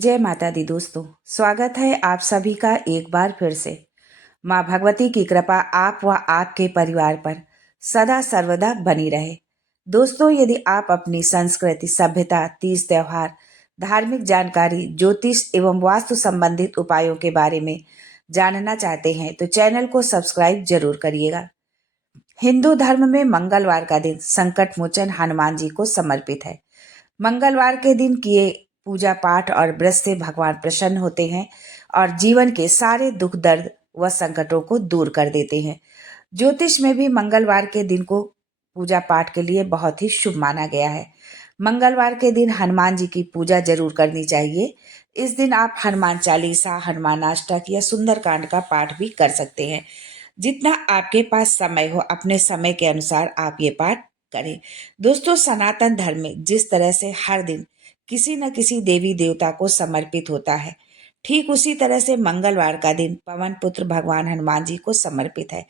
जय माता दी दोस्तों। स्वागत है आप सभी का एक बार फिर से। माँ भगवती की कृपा आप व आपके परिवार पर सदा सर्वदा बनी रहे। दोस्तों, यदि आप अपनी संस्कृति, सभ्यता, तीज त्योहार, धार्मिक जानकारी, ज्योतिष एवं वास्तु संबंधित उपायों के बारे में जानना चाहते हैं तो चैनल को सब्सक्राइब जरूर करिएगा। हिंदू धर्म में मंगलवार का दिन संकट मोचन हनुमान जी को समर्पित है। मंगलवार के दिन किए पूजा पाठ और व्रत से भगवान प्रसन्न होते हैं और जीवन के सारे दुख दर्द व संकटों को दूर कर देते हैं। ज्योतिष में भी मंगलवार के दिन को पूजा पाठ के लिए बहुत ही शुभ माना गया है। मंगलवार के दिन हनुमान जी की पूजा जरूर करनी चाहिए। इस दिन आप हनुमान चालीसा, हनुमान अष्टक या सुंदरकांड का पाठ भी कर सकते हैं। जितना आपके पास समय हो, अपने समय के अनुसार आप ये पाठ करें। दोस्तों, सनातन धर्म में जिस तरह से हर दिन किसी न किसी देवी देवता को समर्पित होता है, ठीक उसी तरह से मंगलवार का दिन पवन पुत्र भगवान हनुमान जी को समर्पित है।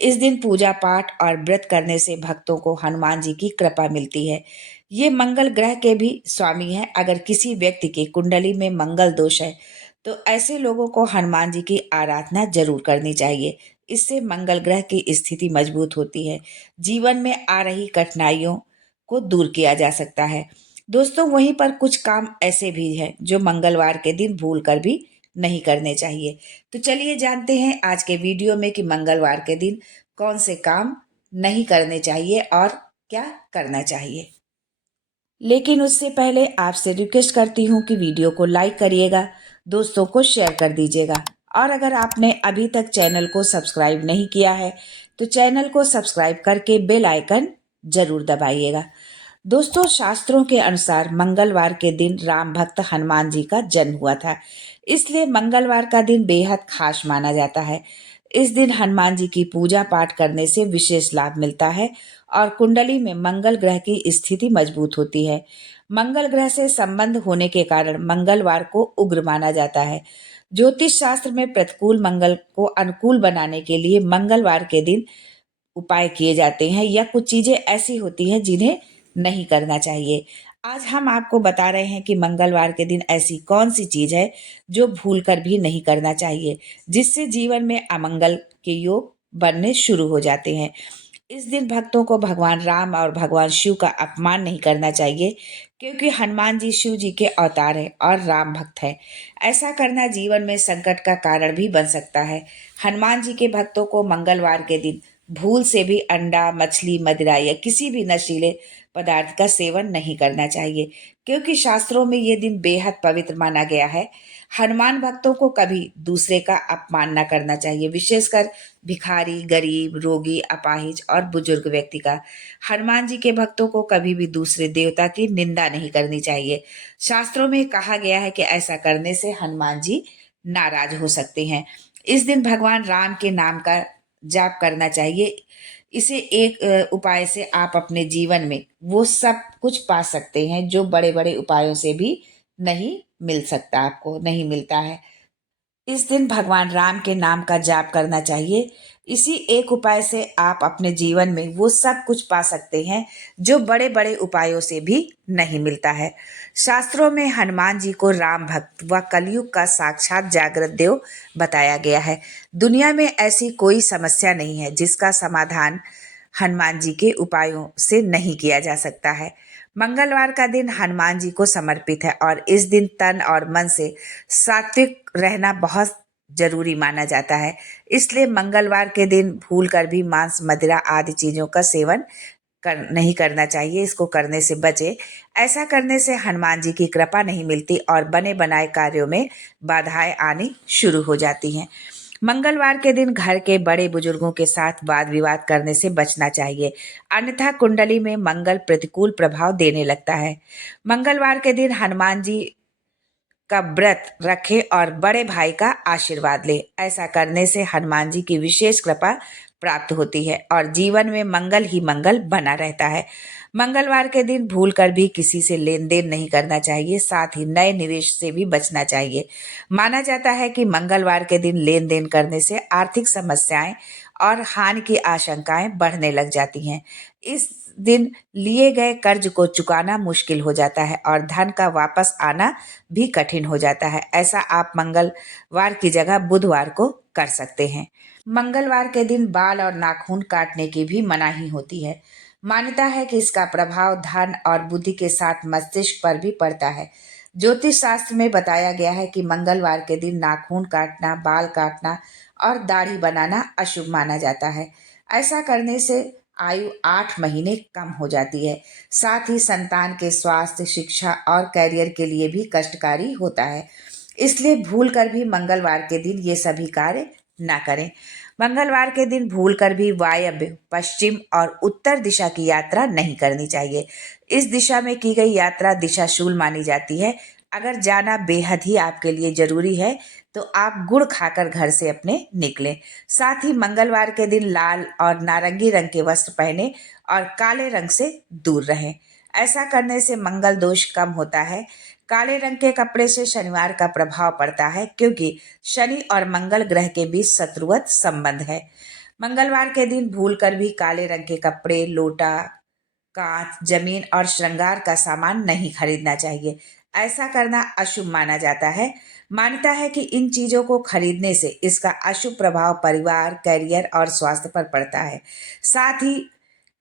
इस दिन पूजा पाठ और व्रत करने से भक्तों को हनुमान जी की कृपा मिलती है। ये मंगल ग्रह के भी स्वामी हैं। अगर किसी व्यक्ति की कुंडली में मंगल दोष है तो ऐसे लोगों को हनुमान जी की आराधना जरूर करनी चाहिए। इससे मंगल ग्रह की स्थिति मजबूत होती है। जीवन में आ रही कठिनाइयों को दूर किया जा सकता है। दोस्तों, वहीं पर कुछ काम ऐसे भी हैं जो मंगलवार के दिन भूल कर भी नहीं करने चाहिए। तो चलिए जानते हैं आज के वीडियो में कि मंगलवार के दिन कौन से काम नहीं करने चाहिए और क्या करना चाहिए। लेकिन उससे पहले आपसे रिक्वेस्ट करती हूँ कि वीडियो को लाइक करिएगा, दोस्तों को शेयर कर दीजिएगा और अगर आपने अभी तक चैनल को सब्सक्राइब नहीं किया है तो चैनल को सब्सक्राइब करके बेल आइकन जरूर दबाइएगा। दोस्तों, शास्त्रों के अनुसार मंगलवार के दिन राम भक्त हनुमान जी का जन्म हुआ था, इसलिए मंगलवार का दिन बेहद खास माना जाता है। इस दिन हनुमान जी की पूजा पाठ करने से विशेष लाभ मिलता है और कुंडली में मंगल ग्रह की स्थिति मजबूत होती है। मंगल ग्रह से संबंध होने के कारण मंगलवार को उग्र माना जाता है। ज्योतिष शास्त्र में प्रतिकूल मंगल को अनुकूल बनाने के लिए मंगलवार के दिन उपाय किए जाते हैं या कुछ चीजें ऐसी होती हैं जिन्हें नहीं करना चाहिए। आज हम आपको बता रहे हैं कि मंगलवार के दिन ऐसी कौन सी चीज है जो भूलकर भी नहीं करना चाहिए, जिससे जीवन में अमंगल के योग बनने शुरू हो जाते हैं। इस दिन भक्तों को भगवान राम और भगवान शिव का अपमान नहीं करना चाहिए, क्योंकि हनुमान जी शिव जी के अवतार हैं और राम भक्त हैं। ऐसा करना जीवन में संकट का कारण भी बन सकता है। हनुमान जी के भक्तों को मंगलवार के दिन भूल से भी अंडा, मछली, मदिरा या किसी भी नशीले पदार्थ का सेवन नहीं करना चाहिए, क्योंकि शास्त्रों में ये दिन बेहद पवित्र माना गया है। हनुमान भक्तों को कभी दूसरे का अपमान न करना चाहिए, विशेषकर भिखारी, गरीब, रोगी, अपाहिज और बुजुर्ग व्यक्ति का। हनुमान जी के भक्तों को कभी भी दूसरे देवता की निंदा नहीं करनी चाहिए। शास्त्रों में कहा गया है कि ऐसा करने से हनुमान जी नाराज हो सकते हैं। इस दिन भगवान राम के नाम का जाप करना चाहिए। इसे एक उपाय से आप अपने जीवन में वो सब कुछ पा सकते हैं जो बड़े बड़े उपायों से भी नहीं मिल सकता, आपको नहीं मिलता है। इस दिन भगवान राम के नाम का जाप करना चाहिए। इसी एक उपाय से आप अपने जीवन में वो सब कुछ पा सकते हैं जो बड़े बड़े उपायों से भी नहीं मिलता है। शास्त्रों में हनुमान जी को राम भक्त व कलयुग का साक्षात जागृत देव बताया गया है। दुनिया में ऐसी कोई समस्या नहीं है जिसका समाधान हनुमान जी के उपायों से नहीं किया जा सकता है। मंगलवार का दिन हनुमान जी को समर्पित है और इस दिन तन और मन से सात्विक रहना बहुत जरूरी माना जाता है। इसलिए मंगलवार के दिन भूल कर भी मांस, मदिरा आदि चीजों का सेवन नहीं करना चाहिए। इसको करने से बचे। ऐसा करने से हनुमान जी की कृपा नहीं मिलती और बने बनाए कार्यों में बाधाएं आनी शुरू हो जाती हैं। मंगलवार के दिन घर के बड़े बुजुर्गों के साथ वाद विवाद करने से बचना चाहिए, अन्यथा कुंडली में मंगल प्रतिकूल प्रभाव देने लगता है। मंगलवार के दिन हनुमान जी का व्रत रखे और बड़े भाई का आशीर्वाद ले। ऐसा करने से हनुमान जी की विशेष कृपा प्राप्त होती है और जीवन में मंगल ही मंगल बना रहता है। मंगलवार के दिन भूलकर भी किसी से लेन देन नहीं करना चाहिए, साथ ही नए निवेश से भी बचना चाहिए। माना जाता है कि मंगलवार के दिन लेन देन करने से आर्थिक समस्याएं और हानि की आशंकाएं बढ़ने लग जाती हैं। इस दिन लिए गए कर्ज को चुकाना मुश्किल हो जाता है और धन का वापस आना भी कठिन हो जाता है। ऐसा आप मंगलवार की जगह बुधवार को कर सकते हैं। मंगलवार के दिन बाल और नाखून काटने की भी मनाही होती है। मान्यता है कि इसका प्रभाव धन और बुद्धि के साथ मस्तिष्क पर भी पड़ता है। ज्योतिष शास्त्र में बताया गया है कि मंगलवार के दिन नाखून काटना, बाल काटना और दाढ़ी बनाना अशुभ माना जाता है। ऐसा करने से आयु 8 महीने कम हो जाती है। साथ ही संतान के स्वास्थ्य, शिक्षा और करियर के लिए भी कष्टकारी होता है। इसलिए भूल कर भी मंगलवार के दिन ये सभी कार्य ना करें। मंगलवार के दिन भूलकर भी वायव्य, पश्चिम और उत्तर दिशा की यात्रा नहीं करनी चाहिए। इस दिशा में की गई यात्रा दिशाशूल मानी जाती है। अगर जाना बेहद ही आपके लिए जरूरी है तो आप गुड़ खाकर घर से अपने निकलें। साथ ही मंगलवार के दिन लाल और नारंगी रंग के वस्त्र पहने और काले रंग से दूर रहें। ऐसा करने से मंगल दोष कम होता है। काले रंग के कपड़े से शनिवार का प्रभाव पड़ता है क्योंकि शनि और मंगल ग्रह के बीच शत्रुवत संबंध है। मंगलवार के दिन भूलकर भी काले रंग के कपड़े, लोटा, कांच, जमीन और श्रृंगार का सामान नहीं खरीदना चाहिए। ऐसा करना अशुभ माना जाता है। मान्यता है कि इन चीजों को खरीदने से इसका अशुभ प्रभाव परिवार, करियर और स्वास्थ्य पर पड़ता है। साथ ही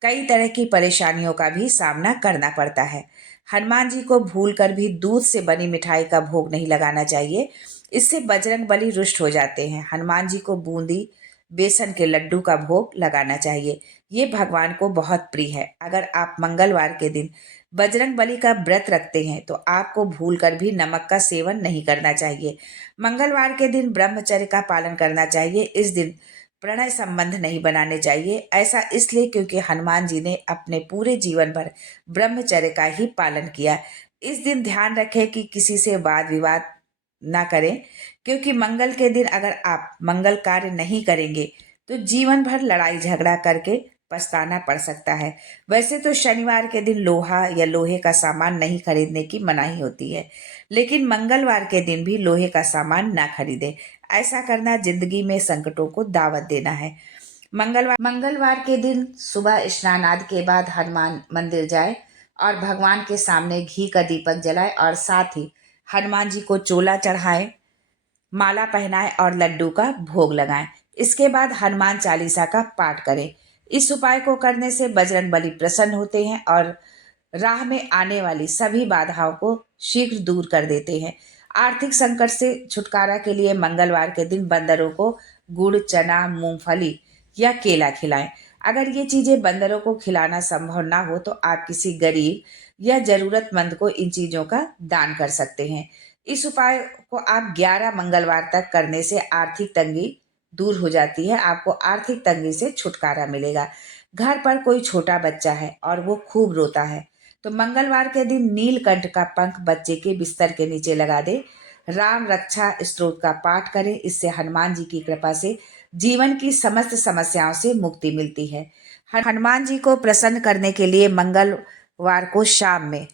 कई तरह की परेशानियों का भी सामना करना पड़ता है। हनुमान जी को भूलकर भी दूध से बनी मिठाई का भोग नहीं लगाना चाहिए। इससे बजरंग बली रुष्ट हो जाते हैं। हनुमान जी को बूंदी, बेसन के लड्डू का भोग लगाना चाहिए। ये भगवान को बहुत प्रिय है। अगर आप मंगलवार के दिन बजरंग बली का व्रत रखते हैं तो आपको भूलकर भी नमक का सेवन नहीं करना चाहिए। मंगलवार के दिन ब्रह्मचर्य का पालन करना चाहिए। इस दिन प्रणय संबंध नहीं बनाने चाहिए। ऐसा इसलिए क्योंकि हनुमान जी ने अपने पूरे जीवन भर ब्रह्मचर्य का ही पालन किया। इस दिन ध्यान रखें कि किसी से वाद विवाद ना करें, क्योंकि मंगल के दिन अगर आप मंगल कार्य नहीं करेंगे तो जीवन भर लड़ाई झगड़ा करके पछताना पड़ सकता है। वैसे तो शनिवार के दिन लोहा या लोहे का सामान नहीं खरीदने की मनाही होती है, लेकिन मंगलवार के दिन भी लोहे का सामान ना खरीदें। ऐसा करना जिंदगी में संकटों को दावत देना है। मंगलवार के दिन सुबह स्नान आदि के बाद हनुमान मंदिर जाए और भगवान के सामने घी का दीपक जलाए और साथ ही हनुमान जी को चोला चढ़ाएं, माला पहनाएं और लड्डू का भोग लगाएं। इसके बाद हनुमान चालीसा का पाठ करें। इस उपाय को करने से बजरंग बली प्रसन्न होते हैं और राह में आने वाली सभी बाधाओं को शीघ्र दूर कर देते हैं। आर्थिक संकट से छुटकारा के लिए मंगलवार के दिन बंदरों को गुड़, चना, मूंगफली या केला खिलाएं। अगर ये चीजें बंदरों को खिलाना संभव ना हो तो आप किसी गरीब या जरूरतमंद को इन चीजों का दान कर सकते हैं। इस उपाय को आप 11 मंगलवार तक करने से आर्थिक तंगी दूर हो जाती है। आपको आर्थिक तंगी से छुटकारा मिलेगा। घर पर कोई छोटा बच्चा है और वो खूब रोता है तो मंगलवार के दिन नीलकंठ का पंख बच्चे के बिस्तर के नीचे लगा दे। राम रक्षा स्तोत्र का पाठ करें। इससे हनुमान जी की कृपा से जीवन की समस्त समस्याओं से मुक्ति मिलती है। हनुमान जी को प्रसन्न करने के लिए मंगलवार को शाम में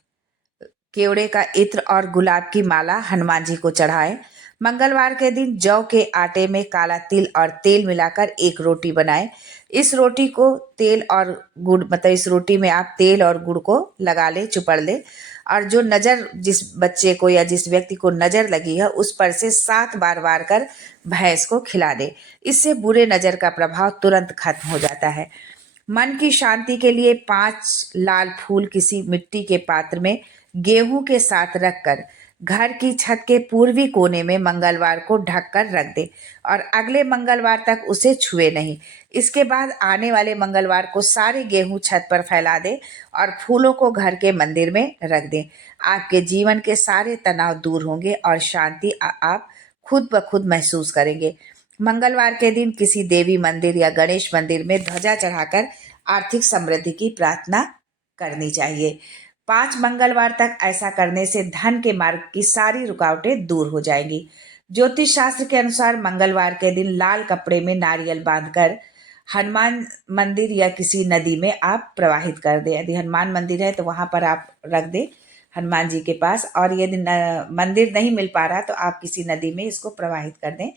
केवड़े का इत्र और गुलाब की माला हनुमान जी को चढ़ाएं। मंगलवार के दिन जौ के आटे में काला तिल और तेल मिलाकर एक रोटी बनाएं। इस रोटी को तेल और गुड़, मतलब इस रोटी में आप तेल और गुड़ को लगा लें, चुपड़ लें और जो नज़र जिस बच्चे को या जिस व्यक्ति को नज़र लगी है उस पर से 7 बार वार कर भैंस को खिला दें। इससे बुरे नज़र का प्रभाव तुरंत खत्म हो जाता है। मन की शांति के लिए 5 लाल फूल किसी मिट्टी के पात्र में गेहूं के साथ रखकर घर की छत के पूर्वी कोने में मंगलवार को ढककर रख दे और अगले मंगलवार तक उसे छुए नहीं। इसके बाद आने वाले मंगलवार को सारे गेहूं छत पर फैला दे और फूलों को घर के मंदिर में रख दें। आपके जीवन के सारे तनाव दूर होंगे और शांति आप खुद ब खुद महसूस करेंगे। मंगलवार के दिन किसी देवी मंदिर या गणेश मंदिर में ध्वजा चढ़ाकर आर्थिक समृद्धि की प्रार्थना करनी चाहिए। 5 मंगलवार तक ऐसा करने से धन के मार्ग की सारी रुकावटें दूर हो जाएंगी। ज्योतिष शास्त्र के अनुसार मंगलवार के दिन लाल कपड़े में नारियल बांधकर हनुमान मंदिर या किसी नदी में आप प्रवाहित कर दें। यदि हनुमान मंदिर है तो वहां पर आप रख दें हनुमान जी के पास, और यदि मंदिर नहीं मिल पा रहा तो आप किसी नदी में इसको प्रवाहित कर दें।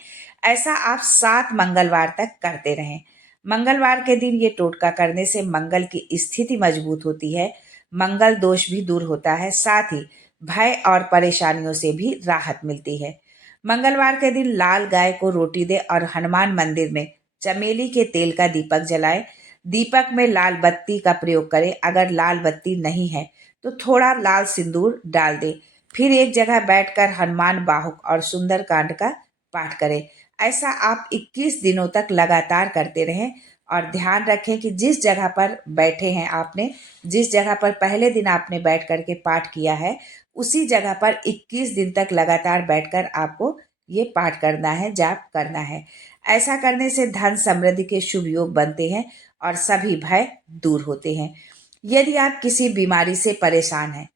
ऐसा आप 7 मंगलवार तक करते रहें। मंगलवार के दिन ये टोटका करने से मंगल की स्थिति मजबूत होती है, मंगल दोष भी दूर होता है, साथ ही भय और परेशानियों से भी राहत मिलती है। मंगलवार के दिन लाल गाय को रोटी दे और हनुमान मंदिर में चमेली के तेल का दीपक जलाएं। दीपक में लाल बत्ती का प्रयोग करें। अगर लाल बत्ती नहीं है तो थोड़ा लाल सिंदूर डाल दें। फिर एक जगह बैठकर हनुमान बाहुक और सुंदर कांड का पाठ करें। ऐसा आप 21 दिनों तक लगातार करते रहें और ध्यान रखें कि जिस जगह पर बैठे हैं आपने, जिस जगह पर पहले दिन आपने बैठ करके पाठ किया है, उसी जगह पर 21 दिन तक लगातार बैठकर आपको ये पाठ करना है, जाप करना है। ऐसा करने से धन समृद्धि के शुभ योग बनते हैं और सभी भय दूर होते हैं। यदि आप किसी बीमारी से परेशान हैं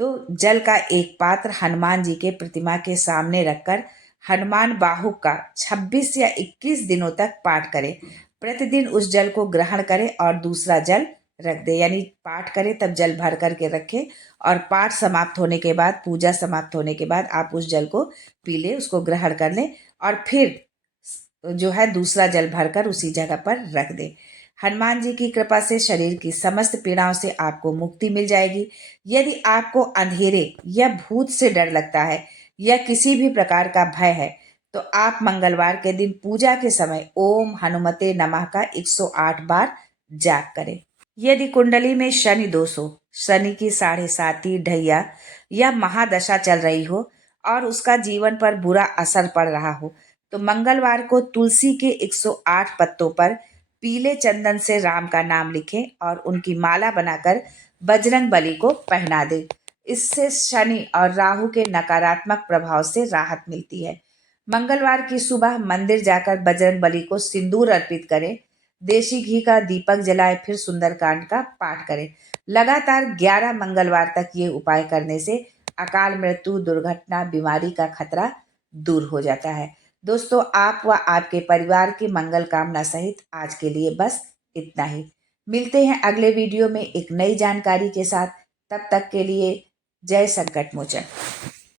तो जल का एक पात्र हनुमान जी के प्रतिमा के सामने रखकर हनुमान बाहुक का 26 या 21 दिनों तक पाठ करें। प्रतिदिन उस जल को ग्रहण करें और दूसरा जल रख दें, यानी पाठ करें तब जल भर करके रखें और पाठ समाप्त होने के बाद, पूजा समाप्त होने के बाद आप उस जल को पी लें, उसको ग्रहण कर लें और फिर जो है दूसरा जल भरकर उसी जगह पर रख दें। हनुमान जी की कृपा से शरीर की समस्त पीड़ाओं से आपको मुक्ति मिल जाएगी। यदि आपको अंधेरे या भूत से डर लगता है या किसी भी प्रकार का भय है तो आप मंगलवार के दिन पूजा के समय ओम हनुमते नमः का 108 बार जाप करें। यदि कुंडली में शनि दोष हो, शनि की 7.5 ढैया या महादशा चल रही हो और उसका जीवन पर बुरा असर पड़ रहा हो तो मंगलवार को तुलसी के 108 पत्तों पर पीले चंदन से राम का नाम लिखें और उनकी माला बनाकर बजरंग बली को पहना दें। इससे शनि और राहु के नकारात्मक प्रभाव से राहत मिलती है। मंगलवार की सुबह मंदिर जाकर बजरंग बली को सिंदूर अर्पित करें, देशी घी का दीपक जलाएं, फिर सुंदरकांड का पाठ करें। लगातार 11 मंगलवार तक ये उपाय करने से अकाल मृत्यु, दुर्घटना, बीमारी का खतरा दूर हो जाता है। दोस्तों, आप व आपके परिवार की मंगल कामना सहित आज के लिए बस इतना ही। मिलते हैं अगले वीडियो में एक नई जानकारी के साथ। तब तक के लिए जय संकट मोचन।